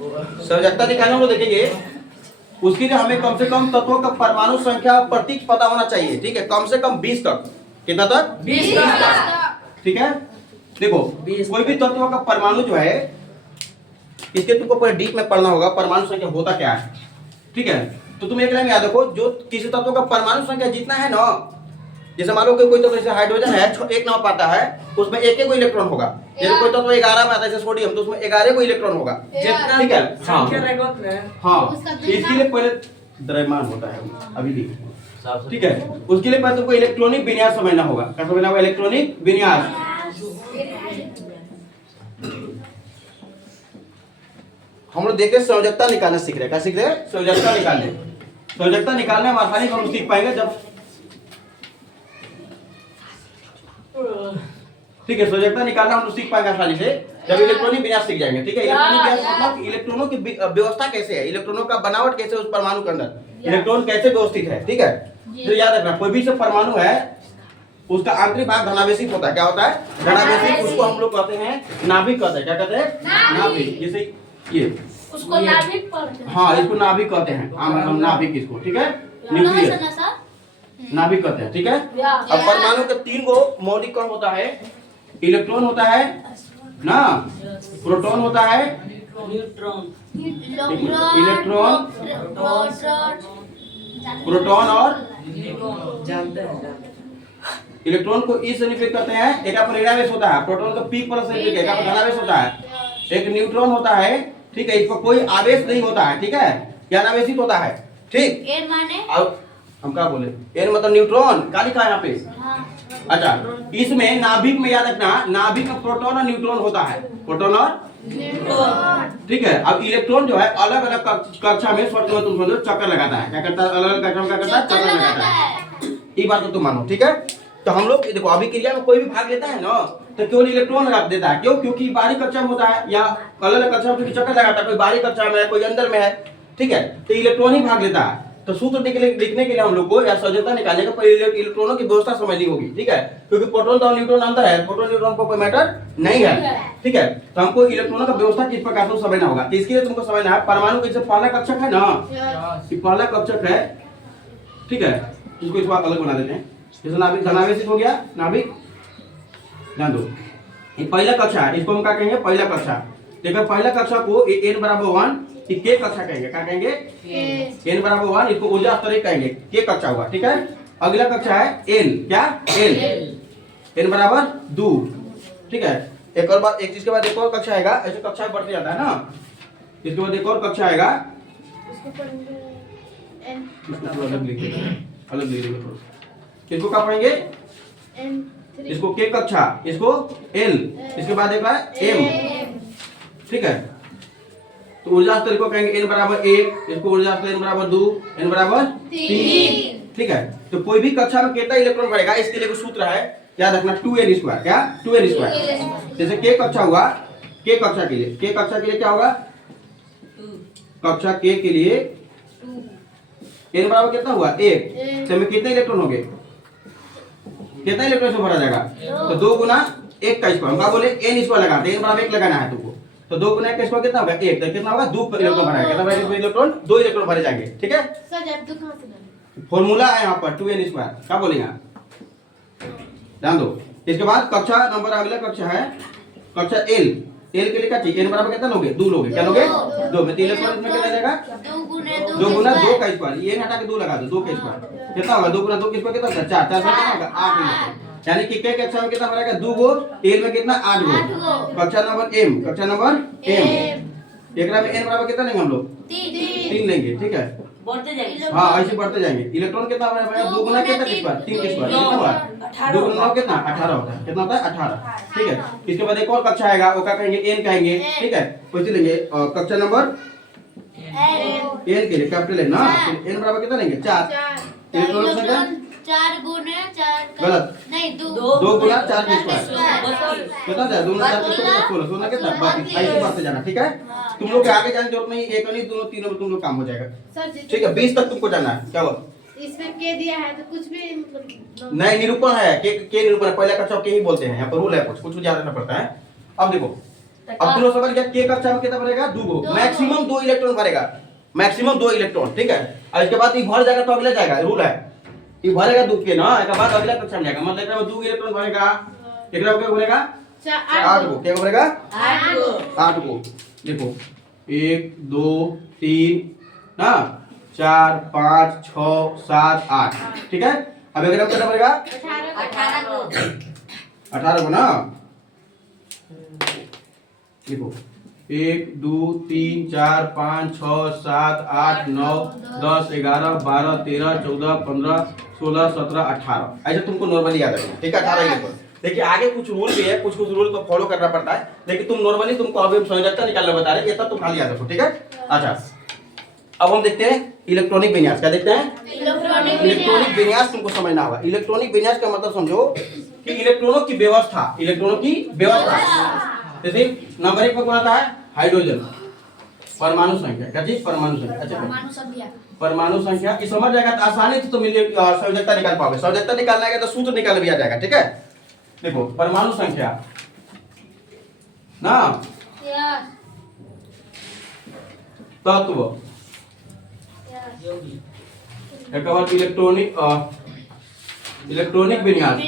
संयोजकता निकालना हम लोग देखेंगे। उसके लिए हमें कम से कम तत्वों का परमाणु संख्या प्रतीक पता होना चाहिए, ठीक है, कम से कम 20 तक। कितना तक? 20 तक। ठीक है, देखो कोई भी तत्व का परमाणु जो है, इसके तुमको पूरे डीप में पढ़ना होगा परमाणु संख्या होता क्या है, ठीक है। तो तुम एक लाइन याद रखो, जो किसी तत्व का परमाणु संख्या जितना है ना, जैसे मान लो कि कोई तो जैसे हाइड्रोजन है 1 नंबर पाता है, उसमें एक को इलेक्ट्रॉन होगा। जैसे कोई तत्व 11 में आता है जैसे सोडियम, तो उसमें 11 को इलेक्ट्रॉन होगा, ठीक है। संख्या रहेगा उतना। हाँ, इसके लिए पहले द्रव्यमान होता है, अभी देखो, ठीक है। उसके लिए पहले तुमको इलेक्ट्रॉनिक विन्यास समझना होगा। क्या समझना होगा? इलेक्ट्रॉनिक विन्यास। हम लोग देखे संयोजकता निकालना सीख रहे हैं। क्या सीख रहे हैं? संयोजकता निकालने। संयोजकता निकालने हम आसानी से हम सीख पाएंगे जब, ठीक है, संयोजकता निकालना हम लोग सीख पाएंगे आसानी से जब इलेक्ट्रॉनिक विन्यास सीख जाएंगे, ठीक है। इलेक्ट्रॉनिक विन्यास मतलब इलेक्ट्रॉनों की व्यवस्था कैसे है, इलेक्ट्रॉनों का बनावट कैसे उस परमाणु के अंदर, इलेक्ट्रॉन कैसे व्यवस्थित है, ठीक है। तो याद रखना, कोई भी सब परमाणु है उसका आंतरिक भाग धनावेशित होता है। क्या होता है? धनावेशित। उसको हम लोग कहते हैं नाभिक कहते हैं। क्या कहते हैं? नाभिक। जैसे ये उसको नाभिक पढ़ते हैं। हाँ, इसको नाभिक कहते हैं। हम नाभिक इसको, ठीक है, न्यूक्लियस नाभिक कहते हैं, ठीक है। अब परमाणु के 3 गो मौलिक कण होता है। इलेक्ट्रॉन होता है ना, प्रोटॉन होता है, न्यूट्रॉन, इलेक्ट्रॉन, प्रोटॉन और जानते हैं। इलेक्ट्रॉन को ई से निरूपित करते हैं, एक पर ऋणावेश होता है। प्रोटॉन को पी पर से निरूपित, एक पर धनावेश होता है। एक न्यूट्रॉन होता है, ठीक है, इस पर कोई आवेश नहीं होता है, ठीक है, या अनावेशित होता है, ठीक। एन माने अब हम क्या बोले? एन मतलब न्यूट्रॉन। क्या लिखा है यहाँ पे? अच्छा, इसमें नाभिक में याद रखना, नाभिक में प्रोटॉन और न्यूट्रॉन होता है, प्रोटॉन और, ठीक है। अब इलेक्ट्रॉन जो है अलग अलग कक्षा में शॉर्ट में तुम समझो चक्कर लगाता है। क्या करता है? अलग अलग कक्षा में क्या करता है? चक्कर लगाता है। ये बात तो तुम मानो, ठीक है। तो हम लोग देखो, अभिक्रिया में कोई भी भाग लेता है ना, तो केवल इलेक्ट्रॉन लगा देता है। क्यों? क्योंकि बाहरी कक्षा में होता है या अलग अलग कक्षा में चक्कर लगाता है। कोई बाहरी कक्षा में है, कोई अंदर में है, ठीक है, तो इलेक्ट्रॉन ही भाग लेता है। तो सूत्र लिखने के लिए हम लोग को या संयोजकता निकालने का पहले इलेक्ट्रॉनों की व्यवस्था समझनी होगी, ठीक है। क्योंकि प्रोटॉन और न्यूट्रॉन अंदर है, प्रोटॉन न्यूट्रॉन को कोई मैटर नहीं है, ठीक है। तो हमको इलेक्ट्रॉनों का व्यवस्था किस प्रकार से समझना होगा। तो इसके लिए तुमको समझना है परमाणु का पहला कक्षक है ना, ये पहला कक्षक है, ठीक है। इसको इस बार अलग बना देते हैं। जैसे नाभिक धनावेशित हो गया, नाभिक ध्यान दो, ये पहला कक्षा है, इसको हम क्या कहेंगे? पहला कक्षा। देखो पहला कक्षा को n बराबर 1 के कक्षा कहेंगे। क्या कहेंगे? n बराबर 1, इसको ऊर्जा स्तर कहेंगे, के कक्षा हुआ, ठीक है। अगला कक्षा है n, क्या? n बराबर 2, ठीक है। एक और बात, एक चीज के बाद एक और कक्षा आएगा, ऐसे कक्षा बढ़ते जाता है ना। इसके बाद एक और कक्षा आएगा, अलग लिख देंगे। इसको क्या पढ़ेंगे? इसको के कक्षा, इसको l, इसके बाद एक है m, ठीक है। तो ऊर्जा स्तर को कहेंगे n बराबर 1, इसको ऊर्जा स्तर n बराबर 2, n बराबर 3, ठीक है। तो कोई भी कक्षा में कितना इलेक्ट्रॉन बढ़ेगा, इसके लिए कुछ सूत्र है, याद रखना 2n²। क्या? 2n²। जैसे के कक्षा हुआ, के कक्षा के लिए, के कक्षा के लिए क्या होगा? कक्षा के लिए n बराबर कितना हुआ? 1। तो में कितने इलेक्ट्रॉन हो गए? कितना इलेक्ट्रॉन से भरा जाएगा? तो 2 गुना 1 का स्क्वायर। हम क्या बोले? n² लगाते हैं, n बराबर 1 लगाना है तुमको। तो 2 गुना 1 का स्क्वायर कितना होगा? 1। तो कितना होगा? 2 इलेक्ट्रॉन भरा जाएगा। कितना इलेक्ट्रॉन? 2 इलेक्ट्रॉन भरे जाएंगे, ठीक है। फॉर्मूला है यहाँ पर 2n²। क्या बोलेंगे? ध्यान दो। इसके बाद कक्षा नंबर, अगला कक्षा है कक्षा l। l के लिए क्या चाहिए? n बराबर कितना लोगे? 2 लोगे। क्या लोगे? 2 में 3 इलेक्ट्रॉन इसमें कितना जाएगा? 2 गुना 2 का स्क्वायर। ये हटा के 2 लगा दो, 2 का स्क्वायर कितना होगा? 2 गुना 2 का स्क्वायर कितना होगा? 4। 4 से कितना होगा? 8 इलेक्ट्रॉन। यानी कि के कक्षा में कितना भरेगा? 2 गो, l में कितना? 8 गो। कक्षा नंबर m, कक्षा नंबर m। एकरा में n बराबर कितना लेंगे हम लोग? 3 लेंगे, ठीक है। बढ़ते जाएंगे। हाँ, ऐसे बढ़ते जाएंगे। इलेक्ट्रॉन कितना बनेगा? 2 गुना कितना स्क्वायर? 3 के स्क्वायर कितना हुआ? 2 गुना 9 कितना? 18 होता है। कितना होता है? 18, ठीक है। इसके बाद एक और कक्षा आएगा, वो क्या कहेंगे? n कहेंगे, ठीक है। वैसे लेंगे कक्षा नंबर n के लिए कैपिटल n ना, n बराबर कितना लेंगे? 4। इलेक्ट्रॉन संख्या 4 गुना 4 गलत, नहीं 2 गुना 4 के स्क्वायर कितना था? 2 गुना 4 के स्क्वायर 16, 16 कितना? 32। ऐसे बढ़ते जाना, ठीक है। तुम लोग के आगे जाने की जरूरत नहीं, एक नहीं, दोनों तीनों में तुम लोग काम हो जाएगा, ठीक है। 20 तक तुमको जाना है। क्या हुआ? इसमें के दिया है तो कुछ भी मतलब नहीं, निरूपण है, के निरूपण है। पहला कक्षा के ही बोलते हैं, यहाँ पर रूल है, कुछ कुछ याद रखना पड़ता है। अब देखो, अब तुम लोग समझ गया के कक्षा में कितना भरेगा 2 गो, मैक्सिमम 2 इलेक्ट्रॉन भरेगा, मैक्सिमम 2 इलेक्ट्रॉन, ठीक है। और इसके बाद ये भर जाएगा तो अगला जाएगा, रूल है ये भरेगा 2 के ना, इसके बाद अगला कक्षा में जाएगा, मतलब एकरा में 2 इलेक्ट्रॉन भरेगा, एकरा में क्या भरेगा 8 गो, क्या भरेगा 8 गो। देखो 1 2 3 ना 4 5 6 7 8, ठीक है। अब एकरा में कितना भरेगा 18 को ना। देखो 1 2 3 4 5 6 7 8 9 10 11 12 13 14 15 16 17 18, ऐसे तुमको नॉर्मली याद रखना, ठीक है। 18 इलेक्ट्रॉन। देखिए आगे कुछ रूल भी है, कुछ रूल को फॉलो करना पड़ता है, लेकिन तुम नॉर्मली तुमको अभी हम समझता निकालना बता रहे हैं, ये सब तुम खाली याद रखो, ठीक है। अच्छा अब हम देखते हैं इलेक्ट्रॉनिक विन्यास। क्या देखते हैं? इलेक्ट्रॉनिक विन्यास तुमको समझना होगा। इलेक्ट्रॉनिक विन्यास का मतलब समझो कि इलेक्ट्रॉनों की व्यवस्था, इलेक्ट्रॉनों की व्यवस्था। जैसे नंबर 1 पर कौन आता है? हाइड्रोजन, परमाणु संख्या। क्या चीज? परमाणु संख्या। अच्छा परमाणु संख्या की समझ जाएगा तो आसानी से तुम संयोजकता निकाल पाओगे। संयोजकता निकालना है तो सूत्र निकाल भी आ जाएगा, ठीक है। देखो परमाणु संख्या ना, तत्व, एक बार इलेक्ट्रॉनिक विन्यास,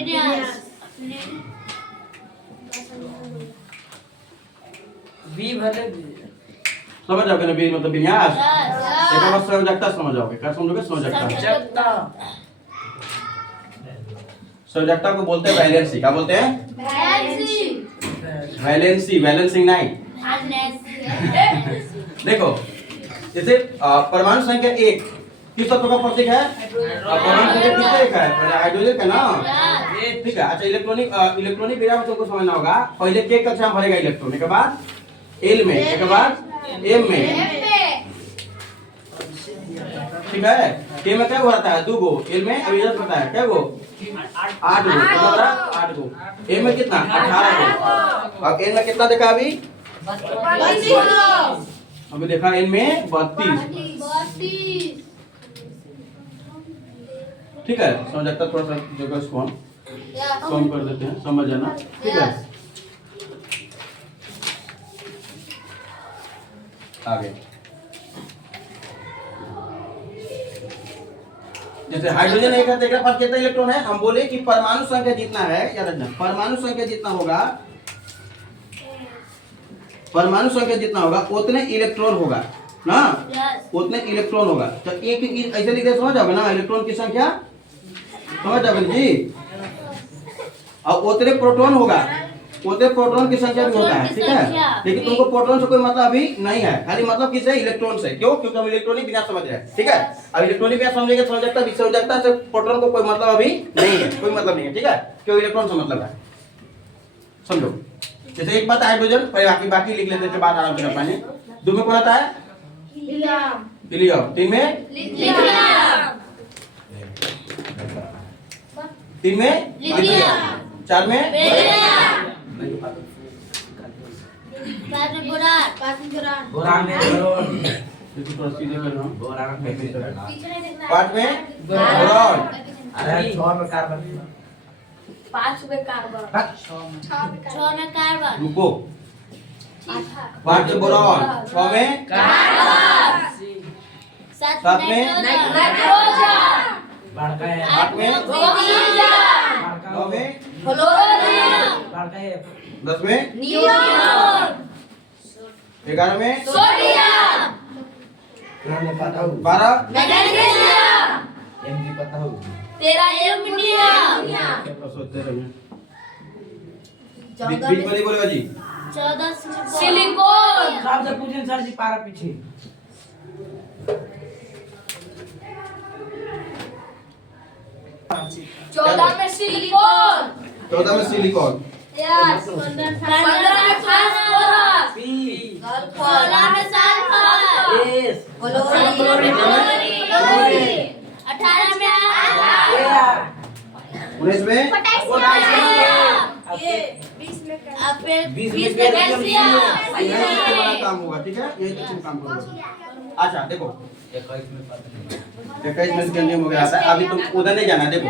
समझ जाओगे ना, मतलब विन्यास। एक बार संयोजकता समझ जाओगे। क्या समझोगे? संयोजकता। संयोजकता को बोलते हैं वैलेंसी। क्या बोलते हैं? वैलेंसी, वैलेंसिंग नहीं। देखो जैसे परमाणु संख्या 1 किस तत्व का प्रतीक है? परमाणु संख्या किसका एक है? हाइड्रोजन का ना, ठीक है। अच्छा इलेक्ट्रॉनिक विन्यास तुमको समझना होगा। पहले के कक्षा में भरेगा इलेक्ट्रॉन, के बाद एल में, एक बाद एम में, ठीक है। के में क्या भरता है? 2 गो, एल में अभी जब पता है क्या गो 8 गो, 8 गो। एम में कितना? 18 गो। अब एल में कितना देखा अभी? 32। अभी देखा एल में 32, ठीक है। समझता थोड़ा सा जगह इसको हम कम कर देते हैं, समझ जाना, ठीक है। आगे जैसे हाइड्रोजन एक है तो पास कितना इलेक्ट्रॉन है? हम बोले कि परमाणु संख्या जितना है, याद रखना, परमाणु संख्या जितना होगा, परमाणु संख्या जितना होगा उतने इलेक्ट्रॉन होगा ना, उतने इलेक्ट्रॉन होगा। तो एक ऐसे लिख दे, समझ जाओगे ना, इलेक्ट्रॉन की संख्या समझ जाओगे जी। और उतने प्रोटॉन होगा, उतने प्रोटॉन की संख्या भी होता है, ठीक है। लेकिन तुमको प्रोटॉन से कोई मतलब अभी नहीं है, खाली मतलब किससे? इलेक्ट्रॉन से। क्यों? क्योंकि हम इलेक्ट्रॉनिक विन्यास समझ रहे हैं, ठीक है। अब इलेक्ट्रॉनिक विन्यास समझेंगे, संयोजकता से प्रोटॉन को कोई मतलब अभी नहीं है, कोई मतलब नहीं है, ठीक है। क्यों? इलेक्ट्रॉन से मतलब है, समझो। जैसे एक बात हाइड्रोजन, बाकी लिख लेते हैं, बाद आराम से कर पाएंगे। 2 में कौन आता है? हीलियम। 3 में? 3 में? 4 में? बोरान में इसको थोड़ा सीधे कर लो। 5 में? बोरान। अरे 6 में कार्बन, 5 में कार्बन, 6 में कार्बन, रुको, 5 में बोरान, 6 में कार्बन, 7 में नाइट्रोजन, 8 में ऑक्सीजन, 9 में फ्लोरीन, 10 में नियोन, 11 में सोडियम, 12 मैग्नीशियम, 13 एल्युमिनियम, बीच वाली बोलेगा जी। 14 सिलिकॉन, सबसे पूछें सर जी पारा पीछे। 14 में सिलिकॉन, 14 में सिलिकॉन, 15 में फास्फोरस, 16 में सल्फर, 18 में आयरन, 19 में पोटेशियम, 20 में कैल्शियम, ये बड़ा काम होगा, ठीक है। ये तुम काम करोगे। अच्छा देखो 21 में इसके नियम वगैरह आता है, अभी तुम उधर नहीं जाना। देखो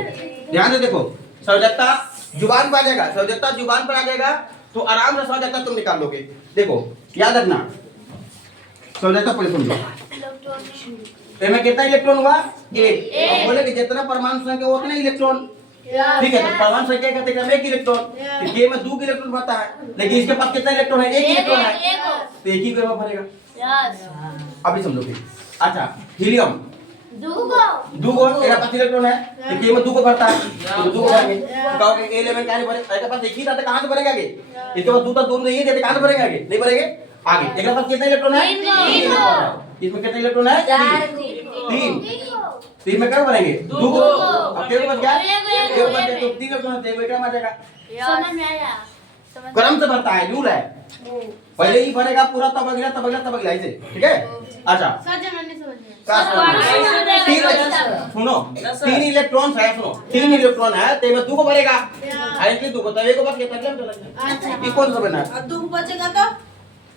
ध्यान से देखो, संयोजकता जुबान पर आ जाएगा, संयोजकता जुबान पर आ जाएगा तो आराम से समझ आता तुम निकाल लोगे। देखो याद रखना, समझ आता पहले सुन लो। इसमें कितना इलेक्ट्रॉन हुआ? एक। अब बोले कि जितना परमाणु संख्या उतना इलेक्ट्रॉन, ठीक है। तो परमाणु संख्या का मतलब एक इलेक्ट्रॉन, तो के में 2 इलेक्ट्रॉन भरता है, लेकिन इसके पास कितना इलेक्ट्रॉन है? 1 इलेक्ट्रॉन है, तो एक ही में भरेगा। अभी समझोगे। अच्छा हीलियम 2 मेरा पास इलेक्ट्रॉन है, तो के में 2 को भरता है, तो 2 को भरेंगे। तो कहोगे ए इलेक्ट्रॉन क्या नहीं भरेगा? इसके पास एक ही था तो कहां से भरेगा आगे? इसके पास 2 था, 2 नहीं है, कहां से भरेगा आगे? नहीं भरेंगे आगे। इसके पास कितना इलेक्ट्रॉन है? 3। इसमें कितना इलेक्ट्रॉन है? 3। 3 में क्या भरेंगे? 2 को। अब के बच गया, के बच गया, तो 3 इलेक्ट्रॉन है, क्या बचेगा? समझ में आया? क्रम से भरता है, रूल है। पहले ही भरेगा पूरा, तब अगला, तब अगला, तब अगला, ऐसे, ठीक है। अच्छा सर जब मैंने समझ लिया। सुनो 3 इलेक्ट्रॉन है, सुनो 3 इलेक्ट्रॉन है, तो में 2 को भरेगा, इसलिए 2 को, तब 1 को बच गया, तब अच्छा। ये कौन सा बना है? और 2 बचेगा तो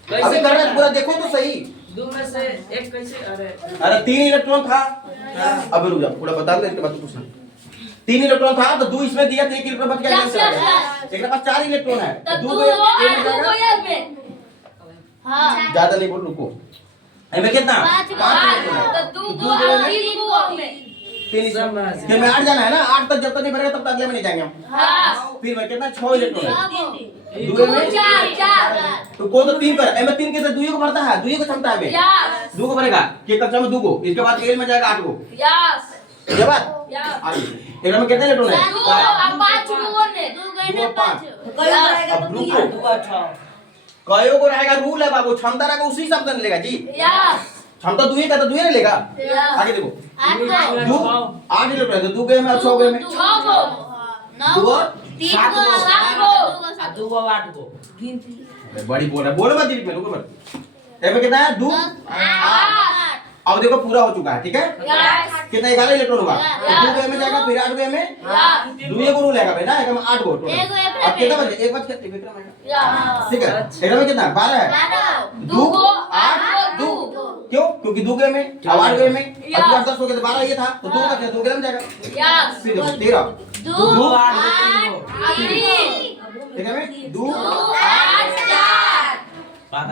अभी कर रहे पूरा देखो तो सही। 2 में से 1 कैसे? अरे 3 इलेक्ट्रॉन था, अब रुक जा, पूरा बता दे, इसके बाद पूछना। 3 इलेक्ट्रॉन था, तो 2 इसमें दिया, तो 1 इलेक्ट्रॉन बच गया। इसके पास 4 इलेक्ट्रॉन है, तो 2 ज्यादा नहीं बोल, रुको। इनमें कितना? 5 इलेक्ट्रॉन है, तो 3 इसमें में 8 जाना है ना, 8 तक जब तक नहीं भरेगा तब तक अगले में नहीं जाएंगे हम। फिर में कितना? 6 इलेक्ट्रॉन है, 2 में 4। तो को तो 3 पर, एम 3 कैसे? 2 को भरता है, 2 को क्षमता है में, 2 को भरेगा, के कक्षा में 2 को, इसके बाद एल में जाएगा 8 को। ये बात आगे एक में कितने इलेक्ट्रॉन है? 5 कयो को रहेगा, रूल है बाबू, क्षमता रहेगा उसी हिसाब से लेगा जी। क्षमता 2 का तो 2 नहीं लेगा। आगे देखो 2 8 इलेक्ट्रॉन है, तो 2 गए में और 6 गए में, 2 और 2 को 8 को बड़ी बोल रहा है, बोलो मत जी में, रुको मत। एम कितना है? 2 8। अब देखो पूरा हो चुका है, ठीक है। कितना? 11 इलेक्ट्रॉन हुआ, तो 2 गए में जाएगा, फिर 8 गए में 2 को रूल है ना, एक में 8 को टोटल। अब कितना बचे? एक बच के विक्रम आएगा, ठीक है। एक में कितना? 12 है, 2 8 2, क्यों? क्योंकि 2 गए में, अब 8 गए में, अब 8 10 हो गए तो 12 ये था, तो 2 का 2 गए में जाएगा। फिर देखो 13 2 8 ठीक है में 2 8 4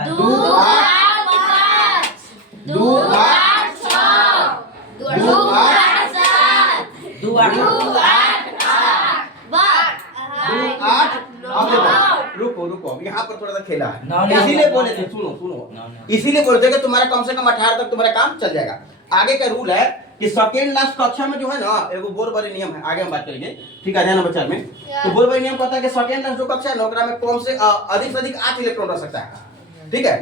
2 8 2 8 2 8 2 8 अब देखो रुको यहाँ पर थोड़ा सा खेला नौ, है, इसीलिए बोले थे, सुनो इसीलिए बोले थे कि तुम्हारा कम से कम 18 तक तुम्हारा काम चल जाएगा। आगे का रूल है कि सेकेंड लास्ट कक्षा में जो है ना, एगो बोरबरी नियम है, आगे हम बात करेंगे, ठीक है, ध्यान बच्चा में। तो बोरबरी नियम कहता है कि सेकेंड लास्ट जो कक्षा है नौकरा में कम से अधिक 8 इलेक्ट्रॉन रह सकता है, ठीक है।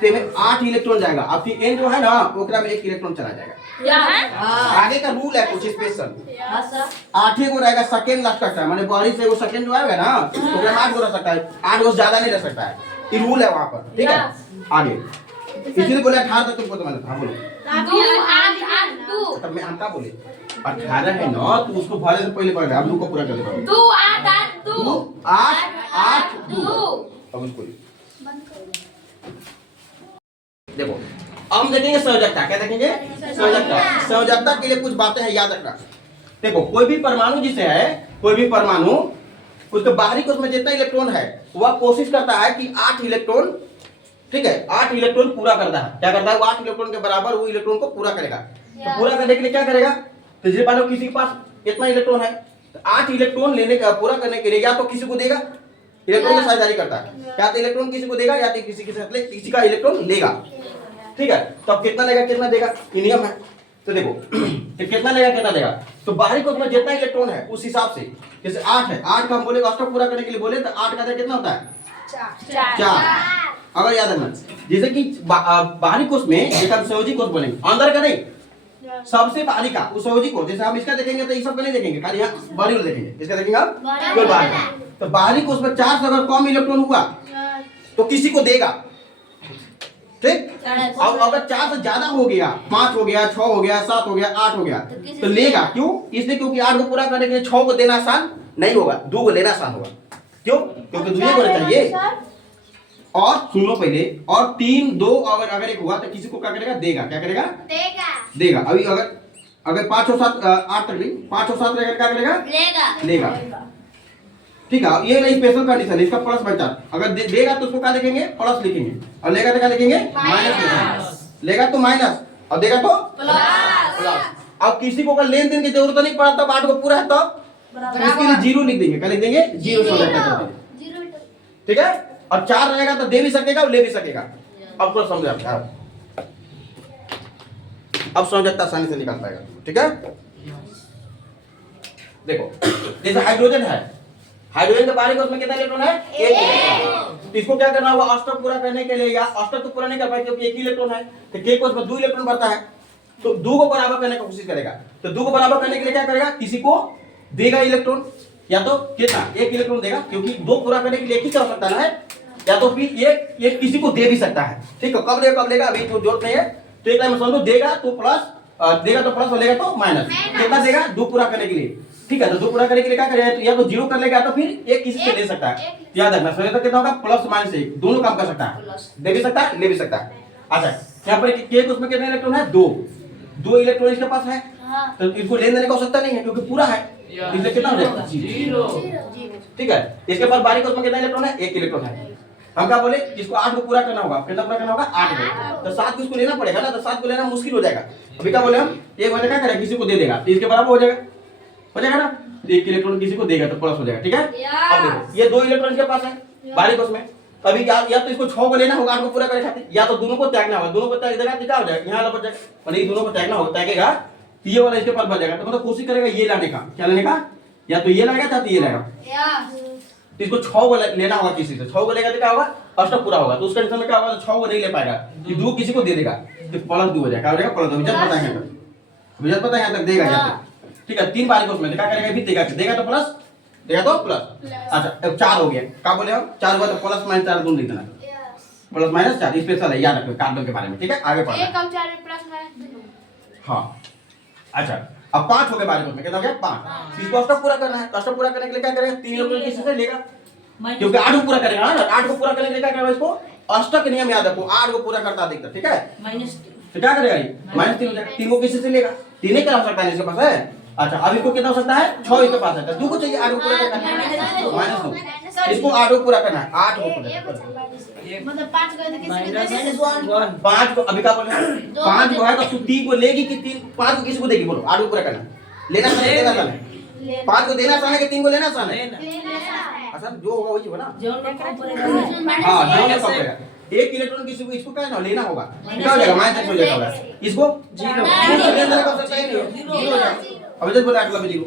तो में 8 इलेक्ट्रॉन जाएगा, अब फिर एन जो है ना ओकरा में 1 इलेक्ट्रॉन चला जाएगा। आगे का रूल है कुछ स्पेशल, 8 को रहेगा सेकेंड लास्ट कक्षा, माने बारिश से वो सेकेंड जो आएगा ना ओकरा में 8 को रह सकता है, 8 को ज्यादा नहीं रह सकता है, ये रूल है वहां पर, ठीक है। आगे इसलिए बोले 18 तक तुमको तो मैंने कहा, बोलो 2 8 8 2 तब मैं हम क्या बोले 18 है ना, तो उसको भरे से पहले पढ़, अब लोग को पूरा कर दे 2 8 8 2 8 8 2। अब उसको देखो, अब हम देखेंगे संयोजकता। क्या देखेंगे? संयोजकता। संयोजकता के लिए कुछ बातें हैं, याद रखना। देखो कोई भी परमाणु जिसे है, कोई भी परमाणु उसके बाहरी कोश में जितना इलेक्ट्रॉन है वह कोशिश करता है कि 8 इलेक्ट्रॉन, ठीक है, 8 इलेक्ट्रॉन पूरा करता है। क्या करता है? वो 8 इलेक्ट्रॉन के बराबर वो इलेक्ट्रॉन को पूरा करेगा। तो पूरा करने के लिए क्या करेगा? तो जैसे मान लो किसी के पास इतना इलेक्ट्रॉन है, तो 8 इलेक्ट्रॉन लेने का पूरा करने के लिए या तो किसी को देगा, इलेक्ट्रॉन की साझेदारी करता है, या तो इलेक्ट्रॉन किसी को देगा या तो किसी का इलेक्ट्रॉन लेगा, ठीक है। तो अब कितना लेगा कितना देगा, ये नियम है। तो देखो कितना लेगा कितना देगा, तो बाहरी कोश में जितना इलेक्ट्रॉन है उस हिसाब से, जैसे 8 है, 8 का हम बोले अष्टक पूरा करने के लिए बोले तो 8 का कितना होता है? 4। अगर याद रखना, जैसे कि बाहरी कोश में एक हम संयोजी कोश बोलेंगे, अंदर का नहीं, सबसे बाहरी का उस संयोजी कोश, जैसे हम इसका देखेंगे तो ये सब का नहीं देखेंगे, खाली यहाँ बाहरी वाला देखेंगे, इसका देखेंगे हम केवल बाहरी। तो बाहरी कोश में 4 से अगर कम इलेक्ट्रॉन हुआ तो किसी को देगा, ठीक। अब अगर 4 से ज्यादा हो गया, 5 हो गया, 6 हो गया, 7 हो गया, 8 हो गया, तो लेगा। क्यों? इसलिए क्योंकि 8 को पूरा करने के लिए 6 को देना आसान नहीं होगा, 2 को लेना आसान होगा। क्यों? क्योंकि 2 को चाहिए। और सुनो पहले, और 3 2 अगर एक हुआ तो किसी को क्या करेगा? देगा। क्या करेगा? देगा। अभी अगर 5 और 7 8 तक नहीं, 5 और 7 रहेगा क्या करेगा? लेगा। ठीक है, ये नहीं स्पेशल कंडीशन है, इसका प्लस बाई चार। अगर देगा तो उसको क्या लिखेंगे, प्लस लिखेंगे, और लेगा तो क्या लिखेंगे, माइनस लिखेंगे। लेगा तो माइनस और देगा तो प्लस। अब किसी को अगर लेन देन की जरूरत नहीं पड़ा तब 8 को पूरा है तो इसके लिए जीरो लिख देंगे, क्या लिख देंगे, जीरो समझ देंगे, ठीक है। और 4 रहेगा तो दे भी सकेगा और ले भी सकेगा। अब तो समझ आता है, अब समझ आता आसानी से निकाल पाएगा, ठीक है। देखो जैसे हाइड्रोजन है, हाइड्रोजन के बारे में उसमें कितना इलेक्ट्रॉन है, एक इलेक्ट्रॉन। इसको क्या करना होगा, अष्टक पूरा करने के लिए, या अष्टक तो पूरा नहीं कर पाए क्योंकि एक ही इलेक्ट्रॉन है, तो के को उसमें 2 इलेक्ट्रॉन बढ़ता है, तो 2 को बराबर करने की कोशिश करेगा। तो 2 को बराबर करने के लिए क्या करेगा, किसी को देगा इलेक्ट्रॉन, या तो कितना, 1 इलेक्ट्रॉन देगा, क्योंकि 2 पूरा करने के लिए एक ही आवश्यकता है, या तो फिर ये किसी को दे भी सकता है, ठीक है। कब लेगा अभी तो जरूरत नहीं है, तो एक टाइम समझो, देगा तो प्लस और लेगा तो माइनस। कितना देगा, 2 पूरा करने के लिए, ठीक है। तो 2 पूरा करने के लिए क्या करेगा, तो या तो 0 कर लेगा, तो फिर एक किसी से ले सकता है। याद रखना, समय तक कितना होगा, प्लस माइनस 1 दोनों काम कर सकता है, दे भी सकता है, ले भी सकता है। अच्छा, यहाँ पर के उसमें कितने इलेक्ट्रॉन है, 2 इलेक्ट्रॉन इसके पास है, तो इसको लेन देने की आवश्यकता नहीं है क्योंकि पूरा है, इसलिए कितना हो जाएगा, 0, ठीक है। इसके पास बारीक उसमें कितना इलेक्ट्रॉन है, 1 इलेक्ट्रॉन है। हम क्या बोले, इसको 8 को पूरा करना होगा, कितना पूरा करना होगा, 8 को, तो 7 को इसको लेना पड़ेगा ना, तो 7 को लेना मुश्किल हो जाएगा। अभी क्या बोले हम, एक बंदा क्या करेगा, किसी को दे देगा, तो इसके बराबर हो जाएगा ना, तो 1 इलेक्ट्रॉन किसी को देगा तो प्लस हो जाएगा, ठीक है। अब देखो ये 2 इलेक्ट्रॉन इसके पास है बारीक उसमें, अभी क्या, या तो इसको 6 को लेना होगा 8 को पूरा करे खातिर, या तो दोनों को त्यागना होगा, दोनों को त्याग देगा तो क्या हो जाएगा, यहाँ बच जाएगा, और ये दोनों को त्यागना होगा, त्यागेगा तो ये वाला इसके पास बच जाएगा। तो मतलब कोशिश करेगा ये लाने का, क्या लाने का, या तो ये लाएगा या तो ये लाएगा, तो इसको 6 को लेना होगा किसी से, 6 को लेगा तो क्या होगा, अष्टक पूरा होगा। तो उस कंडीशन में क्या होगा, 6 को नहीं ले पाएगा, ये 2 किसी को दे देगा, तो प्लस 2 हो जाएगा, क्या हो जाएगा, प्लस 2। विजय पता है यहाँ तक देगा यहाँ, ठीक है। 3 बारीक उसमें क्या करेगा, भी देगा तो प्लस, देगा तो प्लस। अच्छा अब 4 हो गया, क्या बोले हम, 4 हुआ तो प्लस माइनस 4 दोनों लिख देना, प्लस माइनस 4 स्पेशल है, याद रखो कार्बन के बारे में, ठीक है। आगे पढ़ना, 1 और 4 में प्लस माइनस। हाँ अच्छा, अब 5 हो गए बारीक उसमें, कितना हो गया, 5। इसको अष्टक पूरा करना है, तो अष्टक पूरा करने के लिए क्या करेगा, 3 इलेक्ट्रॉन किसी से लेगा, क्योंकि 8 को पूरा करेगा ना, 8 को पूरा करने के लिए क्या करेगा, इसको अष्टक नियम याद रखो, 8 को पूरा करता देखता, ठीक है। तो क्या करेगा ये, -3 हो जाएगा, 3 को किसी से लेगा, 3 ही करा सकता है इसके पास है। अच्छा अब इसको कितना हो सकता है, 6 इसके पास है, 2 को चाहिए 8 को पूरा करना है, -2 इसको 8 को पूरा करना है, 8 को पूरा मतलब 5 को किसी को दे 5 को, अभी क्या बोले 5 को है तो 3 को लेगी कि 3, 5 को किसी को देगी, बोलो 8 को पूरा करना, लेना देना आसान है, 5 को देना आसान है कि 3 को लेना आसान है, अच्छा जो होगा वही होगा ना, हाँ जो कब करेगा, 1 इलेक्ट्रॉन किसी को, इसको क्या है ना लेना होगा, क्या हो जाएगा, -6 हो जाएगा, इसको 0 लेना का सकता है, 0 हो जाएगा। अब जब बोला अगला 0,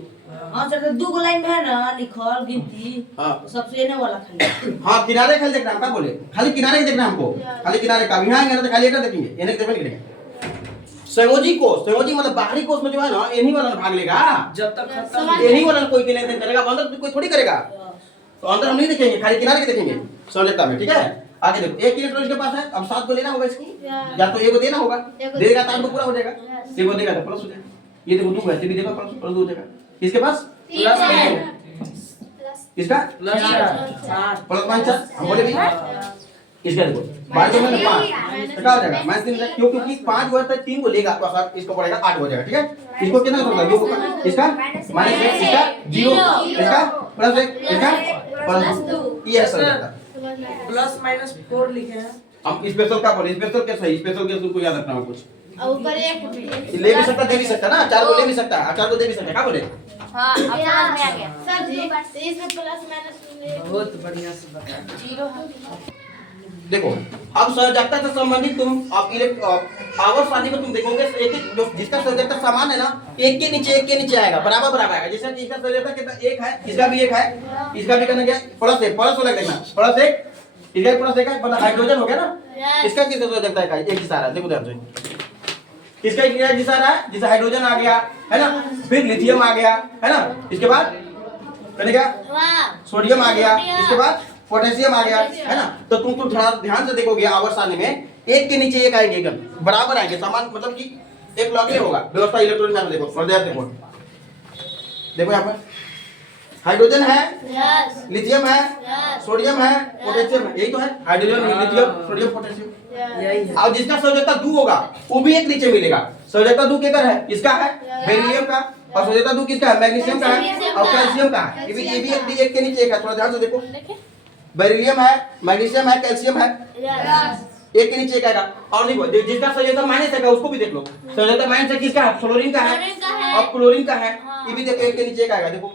हां सर 2 को लाइन में है ना लिखल गिनती, हां सबसे लेने वाला खाली, हां किनारे खाली देखना, हम क्या बोले, खाली किनारे ही देखना हमको, खाली किनारे का, यहाँ आएंगे ना तो खाली एक देखेंगे, इन्हें देखने के लिए संयोजी मतलब बाहरी कोष में जो है ना, इन्हीं वाला भाग लेगा, जब तक खत्म इन्हीं वाला कोई लेन देन करेगा, अंदर कोई थोड़ी करेगा, तो अंदर हम नहीं देखेंगे, खाली किनारे के देखेंगे समझता में, ठीक है। आगे देखो 1 इलेक्ट्रॉन इसके पास है, अब 7 को लेना होगा इसको, या तो 1 को देना होगा, देगा तो 8 को पूरा हो जाएगा, 1 को देगा तो प्लस हो जाएगा, ये देखो 2 है, भी देगा प्लस 2 हो जाएगा, इसके पास प्लस इसका प्लस 4 प्लस माइनस 4 हम बोले भी, इसका देखो 12 में 5 क्या हो जाएगा, -3 क्यों, क्योंकि 5 को है तो 3 को लेगा तो साथ इसको पड़ेगा 8 हो जाएगा, ठीक है। इसको कितना होगा, जो इसका -1 इसका 0 इसका +1 इसका +2, ये ऐसा हो जाता है, +-4 लिखे हैं हम स्पेशल का बोले, स्पेशल कैसा है, स्पेशल केस को याद रखना है कुछ, और ऊपर 1 ले भी सकता, दे भी सकता ना, 4 को ले भी सकता है, 4 को दे भी सकता है, क्या बोले, हाँ अब समझ में आ गया सर जी इसमें प्लस माइनस बहुत बढ़िया से बताया 0 है। देखो अब सौजकता से संबंधित तुम आवर्त सारणी में तुम देखोगे, एक जो जिसका सौजकता समान है ना, एक के नीचे आएगा, बराबर आएगा, जैसे इसका सौजकता कितना 1 है, इसका भी 1 है, इसका भी करना क्या +1 वाला देखना, +1 इसका +1 है, मतलब हाइड्रोजन हो गया ना, इसका किसका सौजकता है, एक ही सारा, देखो ध्यान से, इसका एक ही सारा है, जैसे हाइड्रोजन आ गया है ना, फिर लिथियम आ गया है ना, इसके बाद कहने क्या सोडियम आ गया, इसके बाद पोटेशियम आ गया है ना। तो तुम ध्यान से देखोगे आवर्त सारणी में एक के नीचे एक आएंगे, एकदम बराबर आएंगे, समान, मतलब कि एक लॉग होगा व्यवस्था इलेक्ट्रॉन में, देखो प्रदेश देखो, देखो यहाँ पर हाइड्रोजन है, लिथियम है, सोडियम है, पोटेशियम है, यही तो है हाइड्रोजन लिथियम सोडियम पोटेशियम। अब जिसका सौजकता 2 होगा वो भी एक नीचे मिलेगा, सौजकता 2 केकर है, इसका है बेरिलियम का, और सोडियम 2 किसका है? मैग्नीशियम का है और कैल्शियम का है। ये भी एक के नीचे एक है, थोड़ा ध्यान से देखो। बेरिलियम है, मैग्नीशियम है, कैल्शियम है, एक के नीचे एक आएगा। और देखो जिसका संयोजक माइनस है उसको भी देख लो। संयोजक माइनस है किसका है? फ्लोरीन का है और क्लोरीन का है। ये भी देखो एक के नीचे एक आएगा। देखो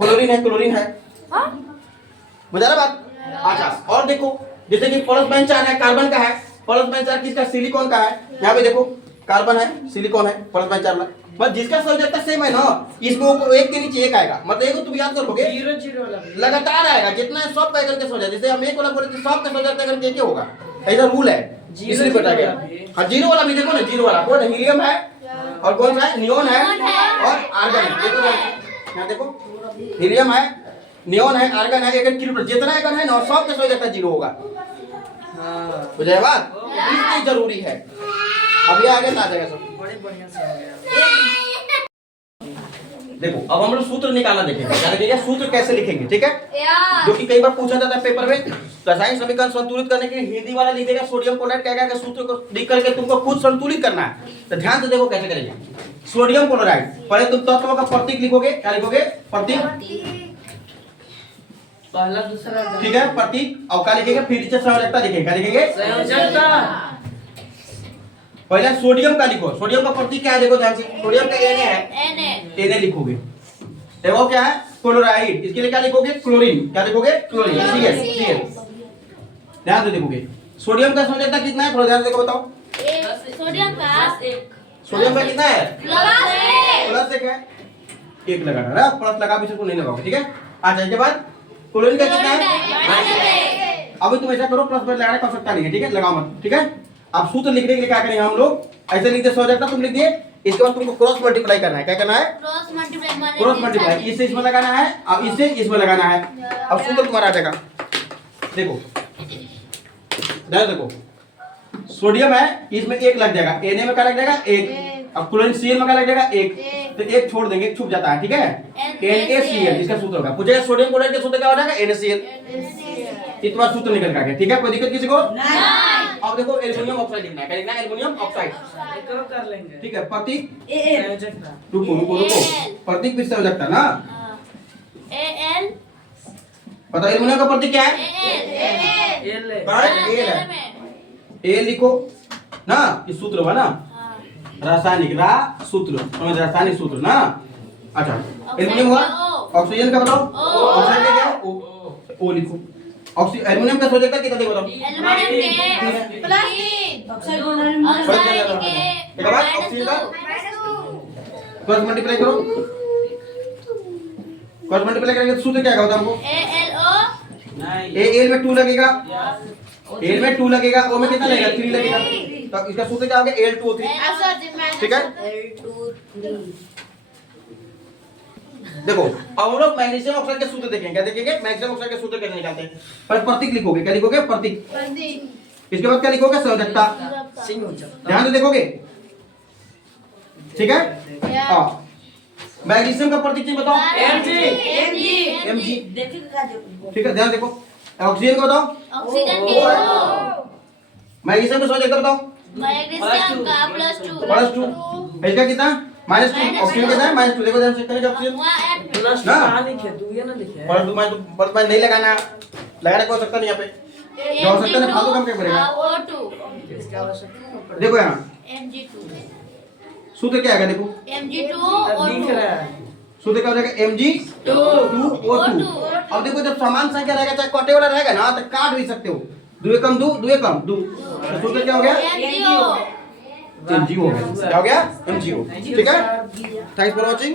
फ्लोरीन है, क्लोरीन है, बुझा रहा बात? अच्छा और देखो जैसे कि प्लस माइनस चार है, कार्बन का है। प्लस माइनस चार किसका? सिलिकॉन का है। यहाँ पे देखो कार्बन है, सिलिकॉन है, प्लस माइनस चार। मतलब जिसका संयोजकता सेम है ना, इसको एक के नीचे एक आएगा। मतलब एक तुम याद करोगे 0 0 वाला लगातार आएगा। जितना सब का करके सोचा, जैसे हम एक वाला बोले तो सब का सोचा करके क्या होगा, ऐसा रूल है, इसलिए बता गया। हाँ जीरो वाला भी देखो ना, जीरो वाला कौन है? हीलियम है और कौन सा है? नियोन है और आर्गन है। देखो यहाँ देखो हीलियम है, नियोन है, आर्गन है। एक जितना आर्गन है ना सब का सोचा जीरो होगा। हाँ बुझे बात? इसलिए जरूरी है। अभी आगे आ जाएगा सब। बड़े बढ़िया से हो गया। देखो अब हम लोग सूत्र निकालना देखेंगे। क्या लिखेंगे? सूत्र कैसे लिखेंगे, ठीक है? जो कि कई बार पूछा जाता है पेपर में। रासायनिक समीकरण संतुलित करने के लिए हिंदी वाला लिख देगा सोडियम क्लोराइड क्या क्या सूत्र को लिख करके तुमको खुद संतुलित करना है। तो ध्यान से देखो कैसे करेंगे। सोडियम क्लोराइड पहले तुम तत्वों का प्रतीक लिखोगे। क्या लिखोगे? प्रतीक, पहला दूसरा ठीक है, प्रतीक। और क्या लिखेंगे? फिर नीचे संयोजकता लिखेंगे। क्या लिखेंगे? संयोजकता। पहले सोडियम का लिखो। सोडियम का प्रतीक क्या है? देखो ध्यान से, सोडियम का Na है, Na लिखोगे। देखो क्या है? क्लोराइड। इसके लिए क्या लिखोगे? क्लोरीन। क्या लिखोगे? Chlorine, Cl। ध्यान से देखोगे सोडियम का संयोजकता कितना है? थोड़ा ध्यान से देखो, बताओ। सोडियम का सोडियम का कितना है? प्लस प्लस एक है, एक लगाना है, प्लस लगा भी इसको नहीं लगाओगे, ठीक है? अच्छा इसके बाद क्लोरीन का कितना है? अभी तुम ऐसा करो, प्लस में लगाने की आवश्यकता नहीं है, ठीक है? लगाओ मत, ठीक है? अब सूत्र लिखने के लिए क्या करेंगे हम लोग? ऐसे लिख दे संयोजकता तुम लिख दिए। इसके बाद तुमको क्रॉस मल्टीप्लाई करना है। क्या करना है? Cross multiply. इससे इसमें लगाना है, अब इससे इसमें लगाना है। अब सूत्र तुम्हारा आ जाएगा। देखो ध्यान देखो, सोडियम है, इसमें एक लग जाएगा, Na में क्या लग जाएगा? एक। अब क्लोरीन Cl में क्या लग जाएगा? एक। तो एक छोड़ देंगे, एक छुप जाता है, ठीक है? NaCl इसका सूत्र होगा। पूछेगा सोडियम क्लोराइड का सूत्र क्या हो जाएगा? NaCl। इतना सूत्र निकल के आ गया, ठीक है? कोई दिक्कत किसी को? अब देखो एल्युमिनियम ऑक्साइड लिखना है। क्या लिखना है? एल्युमिनियम ऑक्साइड, एक और कर लेंगे। ठीक है? प्रतीक, संयोजकता। रुको प्रतीक भी संयोजकता ना, पता एल्युमिनियम का प्रतीक क्या है? एल है। एल है, ए लिखो ना, इस सूत्र हुआ ना, रासायनिक सूत्र, समझ? रासायनिक सूत्र ना। अच्छा एल्युमिनियम हुआ, ऑक्सीजन का बताओ, ऑक्सीजन का क्या है? ओ लिखो। एल्युमिनियम का संयोजकता कितना देखो बताओ? क्रॉस मल्टीप्लाई करो, क्रॉस मल्टीप्लाई करेंगे तो सूत्र क्या आएगा बताओ हमको? एल में 2 लगेगा, एल में 2 लगेगा, ओ में कितना लगेगा? 3 लगेगा। तो इसका सूत्र क्या होगा? L2O3, ठीक है? देखो अब हम लोग मैग्नीशियम ऑक्साइड के सूत्र देखेंगे। क्या देखेंगे? मैग्नीशियम ऑक्साइड के सूत्र कैसे निकालते हैं। पर प्रतीक लिखोगे। क्या लिखोगे? प्रतीक। इसके बाद क्या लिखोगे? संयोजकता। ध्यान से देखोगे, ठीक है? हाँ मैग्नीशियम का प्रतीक बताओ। Mg, ठीक है? ध्यान देखो। ऑक्सीजन का बताओ। मैग्नीशियम का संयोजकता बताओ। +2। इसका कितना? -2। ऑक्सीजन कितना है? -2। देखो ध्यान से करेंगे ऑक्सीजन प्लस ना? कहाँ लिखे? तू ये ना लिखे। +2 नहीं लगाना, लगाने की आवश्यकता नहीं यहाँ पे। जो आवश्यकता नहीं फालतू काम क्या करेगा? इसका आवश्यकता देखो यहाँ सूत्र क्या आएगा? देखो दिख रहा है। सूत्र क्या हो जाएगा? Mg2O2। अब देखो जब समान संख्या रहेगा, चाहे कटे वाला रहेगा ना, तो काट भी सकते हो। 2 कम 2, 2 कम 2। तो सूत्र क्या हो गया? MgO हो गया। क्या हो गया? MgO, ठीक है? Thanks for watching.